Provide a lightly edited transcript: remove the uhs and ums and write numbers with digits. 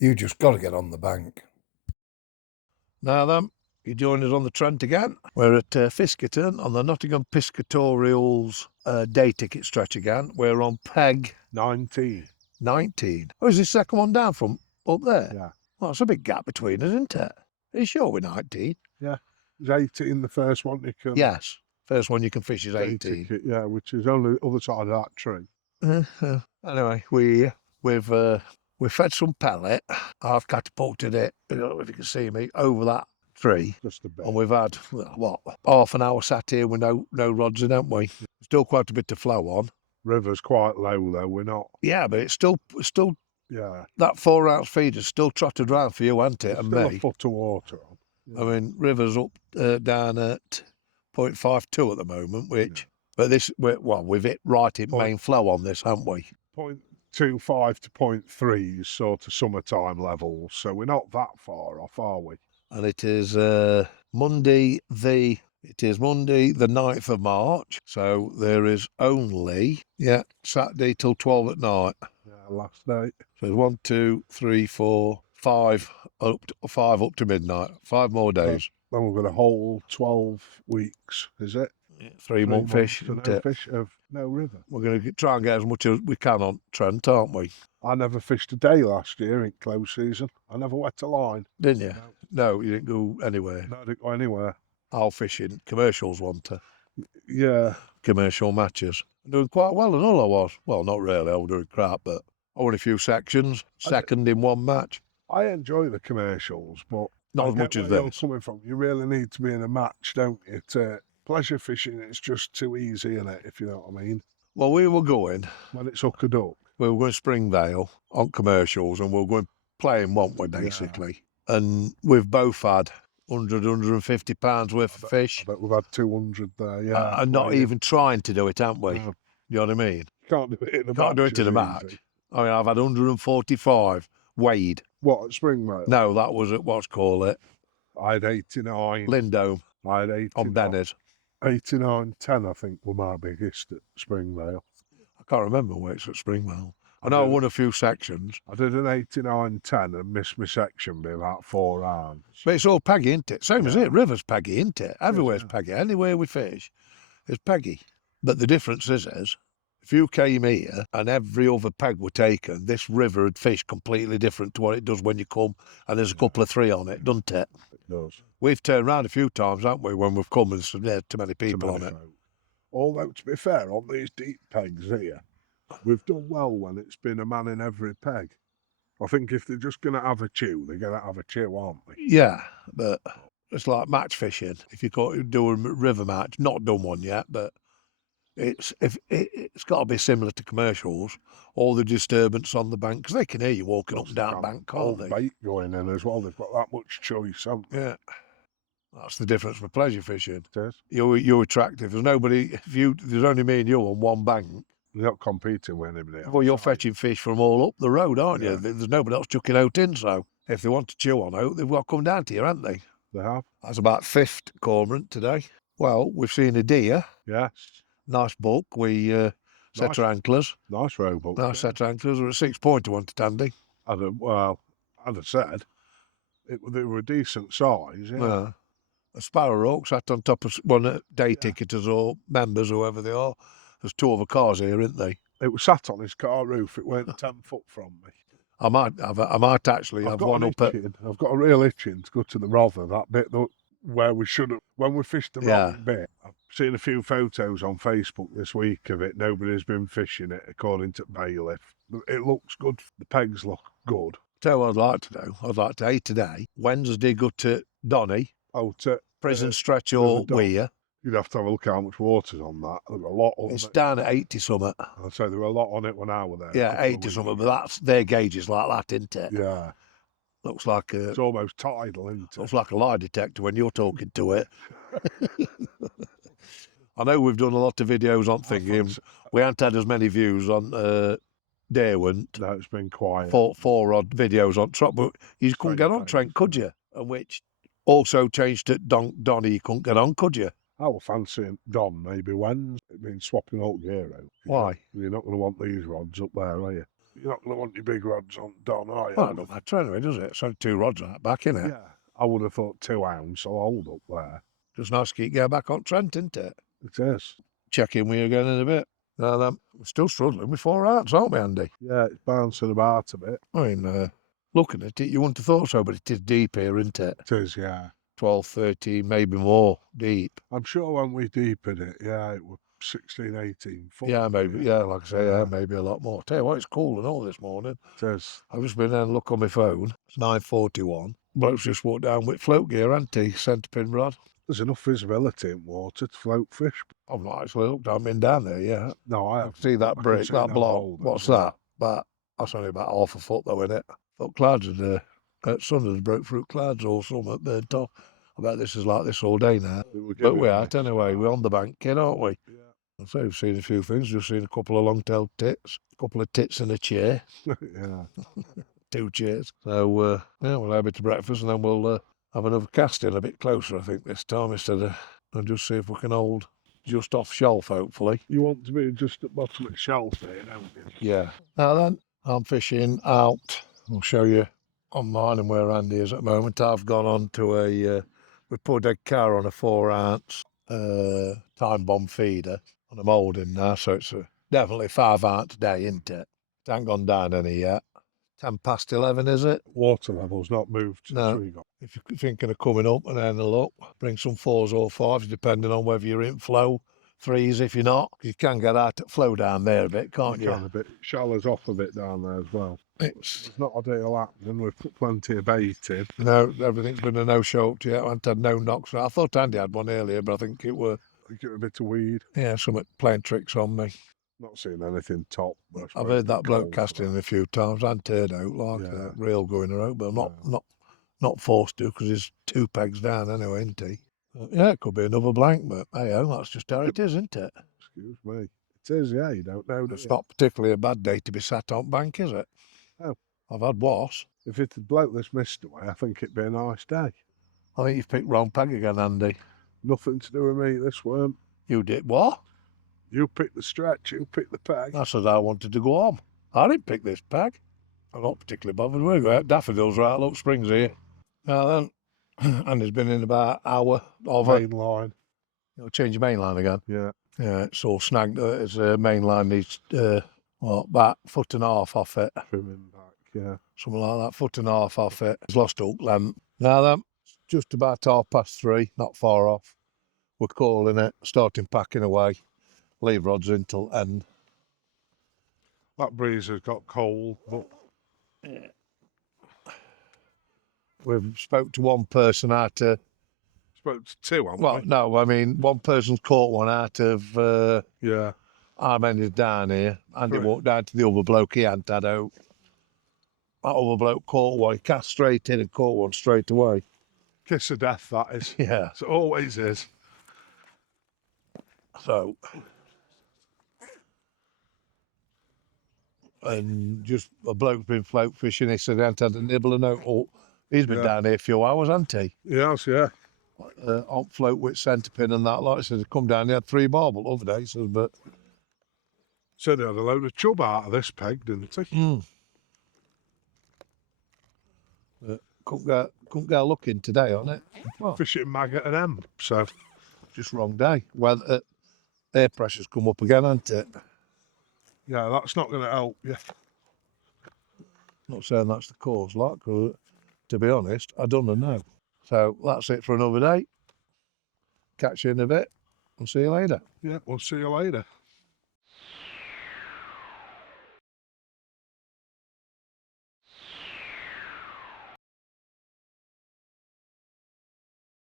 You just got to get on the bank. Now then, you join us on the Trent again. We're at Fiskerton on the Nottingham Piscatorials day ticket stretch again. We're on peg 19. 19. Oh, is this second one down from up there? Yeah. Well, it's a big gap between us, isn't it? Are you sure we're 19? Yeah. It's 18, the first one you can... Yes. First one you can fish is day 18. ticket, yeah, which is only the other side of that tree. Anyway, we've fed some pellet. I've catapulted it, I don't know if you can see me, over that tree. Just a bit. And we've had, what, half an hour sat here with no rods in, haven't we? Still quite a bit to flow on. River's quite low, though. We're not... Yeah, but it's still Yeah. that 4 ounce feeder's still trotted round for you, hasn't it? There's And still me. a foot of water on. Yeah. I mean, River's up down at 0.52 at the moment, which... But we've hit right in main flow on this, haven't we? 0.25 to 0.3 is sort of summertime levels, so we're not that far off, are we? And it is Monday the 9th of March, so there is only Saturday till 12 at night. Yeah, last night. So there's 1, 2, 3, 4, 5 up to midnight. 5 more days. Then we're going to hold 12 weeks, is it? 3 month fish. No fish of no river. We're going to try and get as much as we can on Trent, aren't we? I never fished a day last year in close season. I never wet a line. Didn't you? No, you didn't go anywhere. No, I didn't go anywhere. I'll fish in commercials one to. Yeah. Commercial matches. I'm doing quite well and all I was. Well, not really, I was doing crap, but I won a few sections, second in one match. I enjoy the commercials, but not as much as where this. You're coming from. You really need to be in a match, don't you? Pleasure fishing, it's just too easy, isn't it, if you know what I mean? Well, we were going... When it's hook a duck. We were going to Springvale on commercials and we were going playing, weren't we, basically? Yeah. And we've both had 100, 150 pounds worth of fish. I bet we've had 200 there, yeah. And not even trying to do it, haven't we? No. You know what I mean? You can't do it in a match. Can't do it in a match. I mean, I've had 145 weighed. What, at Springvale? No, that was at what's called it. I had 89. Lindome. I had 89. On Bennett. 89.10, I think, were my biggest at Springvale. I can't remember weights at Springvale. I know I won a few sections. I did an 89.10 and missed my section by about 4 rounds. But it's all peggy, isn't it? Same as it. River's peggy, isn't it? Everywhere's peggy. Anywhere we fish is peggy. But the difference is if you came here and every other peg were taken, this river would fish completely different to what it does when you come and there's a couple of 3 on it, doesn't it? It does. We've turned around a few times, haven't we, when we've come and there's too many people on it. Although, to be fair, on these deep pegs here, we've done well when it's been a man in every peg. I think if they're just going to have a chew, they're going to have a chew, aren't they? Yeah, but it's like match fishing. If you do a river match, not done one yet, but it's got to be similar to commercials. All the disturbance on the bank, because they can hear you walking up and down bank, can't they? Bait going in as well. They've got that much choice, haven't they? Yeah. That's the difference with pleasure fishing. It is. You're attractive. There's nobody. There's only me and you on one bank. You're not competing with anybody else. Well, you're fetching fish from all up the road, aren't you? There's nobody else chucking out in, so if they want to chew on out, they've got to come down to you, haven't they? They have. That's about 5th cormorant today. Well, we've seen a deer. Yes. Nice buck. We set our anklers. Nice roebuck. Nice set our anklers. We're a 6-pointer one to Tandy. I'd have said they were a decent size. Yeah. A sparrowhawk sat on top of one of day ticketers or members, whoever they are. There's 2 other cars here, isn't they? It was sat on his car roof. It went 10 foot from me. I might actually have one up at... I've got a real itching to go to the Rother, that bit where we should have, when we fished the wrong bit. I've seen a few photos on Facebook this week of it. Nobody's been fishing it, according to Bailiff. It looks good. The pegs look good. Tell you what I'd like to do. I'd like to, today, Wednesday, go to Donny. Oh, to Prison Stretch or Weir. You'd have to have a look how much water's on that. There were a lot on it. It's down at 80 something. I'd say there were a lot on it when I was there. Yeah, 80 something, but that's their gauges like that, isn't it? Yeah. Looks like it's almost tidal, isn't it? Looks like a lie detector when you're talking to it. I know we've done a lot of videos on thingy. We haven't had as many views on Derwent. No, it's been quiet. Four odd videos on Trent, but you couldn't get on Trent, could you? And which also changed to Donny, you couldn't get on, could you? I was fancying Don maybe Wednesday. Been swapping out gear out. Why? You're not going to want these rods up there, are you? You're not going to want your big rods on Don, are you? Well, it don't matter anyway, does it? It's only 2 rods right back, innit? Yeah, I would have thought 2 ounce or hold up there. Just nice to keep going back on Trent, isn't it? It is. Check in with you again in a bit. Now then, we're still struggling with 4 ounce, aren't we, Andy? Yeah, it's bouncing about a bit. I mean, looking at it, you wouldn't have thought so, but it is deep here, isn't it? It is, yeah. 12, 13, maybe more deep. I'm sure when we deepened it, yeah, it was 16, 18 foot. Yeah, maybe. Yeah, like I say, yeah, maybe a lot more. Tell you what, it's cool and all this morning. It is. I've just been having a look on my phone. It's 9:41. Bloke's just walked down with float gear, hasn't he? Centre pin rod. There's enough visibility in water to float fish. I've not actually looked. I haven't been down there yet. No, I I have. can see that brick, that block. What's that? But that's only about half a foot, though, isn't it? Thought clouds had sun had broke through clouds or something at the top. I bet this is like this all day now. But we aren't anyway. We're on the bank, kid, aren't we? Yeah. So we've seen a few things. Just seen a couple of long-tailed tits, a couple of tits in a chair, Yeah. 2 chairs. So, yeah, we'll have it to breakfast and then we'll have another cast in a bit closer, I think, this time, instead of, and just see if we can hold just off shelf, hopefully. You want to be just at the bottom of the shelf there, don't you? Yeah. Now then, I'm fishing out. I'll show you on mine and where Andy is at the moment. I've gone on to we put a car on a 4 ounce time bomb feeder and I'm holding now, so it's definitely 5 ounce day, isn't it? It ain't gone down any yet. 10 past 11, is it? Water level's not moved since No. we got. If you're thinking of coming up and having a look, bring some 4s or 5s, depending on whether you're in flow. 3s if you're not. You can get out at flow down there a bit, can't you? Can a bit. Shallows off a bit down there as well. It's There's not a deal happening. We've put plenty of bait in. no, everything's been a no-show up to yet. I haven't had no knocks. I thought Andy had one earlier, but I think it were, I think it was a bit of weed. yeah, something playing tricks on me. Not seeing anything top. but I I've suppose heard that the bloke goals casting for a few times and turned out like Yeah. a real going around, but I'm not forced to because he's 2 pegs down anyway, isn't he? Yeah, it could be another blank, but hey, that's just how it is, isn't it? Excuse me. It is, yeah. You don't know. do It's you? not particularly a bad day to be sat on bank, is it? Oh. I've had worse. If it had bloke this mist away, I think it'd be a nice day. I think you've picked wrong peg again, Andy. Nothing to do with me, this worm. You did what? You picked the stretch, you picked the peg. I said I wanted to go on. I didn't pick this peg. I'm not particularly bothered with it. Daffodils right, look, spring's here. Now then, and it's been in about an hour of it. Main line. You'll change your main line again. Yeah. Yeah, it's all snagged. Its main line needs, about 1.5 foot off it. Trimming back, yeah. Something like that, 1.5 foot off it. It's lost hook length. Now then, it's just about 3:30, not far off. We're calling it, starting packing away. Leave rods in till end. That breeze has got cold, but We've spoke to one person out of, spoke to 2, haven't well, we? no, I mean, one person's caught one out of Yeah. our men is down here. Andy Right. walked down to the other bloke, he hadn't had out. That other bloke caught one, he cast straight in and caught one straight away. Kiss of death, that is. Yeah, It always is. so. And just a bloke's been float fishing, he said he hadn't had a nibble of no. Oh, he's been Yeah. down here a few hours, hasn't he? Yes, yeah. On float with centre pin and that. Like I said, he come down, he had 3 barbel the other day, says, but. Said he had a load of chub out of this peg, didn't he? Couldn't get a look in today on it. Well, Fishing maggot and M, so. just wrong day. Weather, air pressure's come up again, hasn't it? Yeah, that's not going to help you. Not saying that's the cause, like, 'cause, to be honest, I don't know. So that's it for another day. Catch you in a bit and see you later. Yeah, we'll see you later.